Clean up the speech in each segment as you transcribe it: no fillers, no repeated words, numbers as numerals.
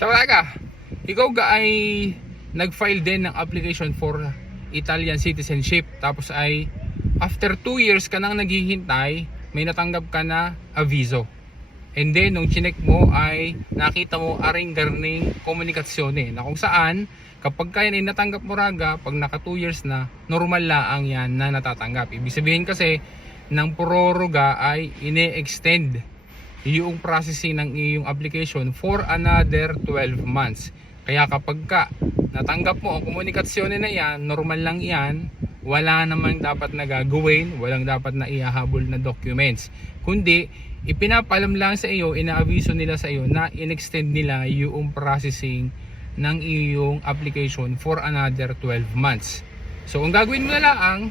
Ciao raga, ikaw ga ay nag-file din ng application for Italian citizenship, tapos ay after 2 years ka nang naghihintay, may natanggap ka na aviso. And then nung chinek mo ay nakita mo aring garning komunikasyon na kung saan kapag kaya ay natanggap mo raga, pag naka 2 years na, normal laang yan na natatanggap. Ibig sabihin kasi ng proroga ay ine-extend yung processing ng iyong application for another 12 months. Kaya kapag ka natanggap mo ang komunikasyon na yan, normal lang yan, wala namang dapat na gagawin, walang dapat na ihahabol na documents. Kundi, ipinapalam lang sa iyo, inaaviso nila sa iyo na in-extend nila yung processing ng iyong application for another 12 months. So, ang gagawin mo na lang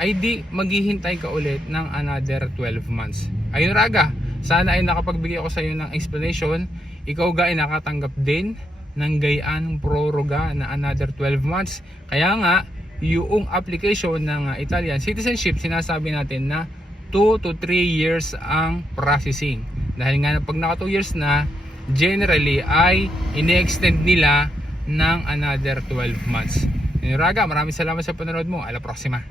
ay di maghihintay ka ulit ng another 12 months. Ayun raga, sana ay nakapagbigay ako sa iyo ng explanation. Ikaw ga ay nakatanggap din ng gayaan proroga na another 12 months. Kaya nga, yung application ng Italian citizenship, sinasabi natin na 2 to 3 years ang processing. Dahil nga pag naka 2 years na, generally ay ini-extend nila ng another 12 months. Raga, maraming salamat sa panonood mo. Ala proxima.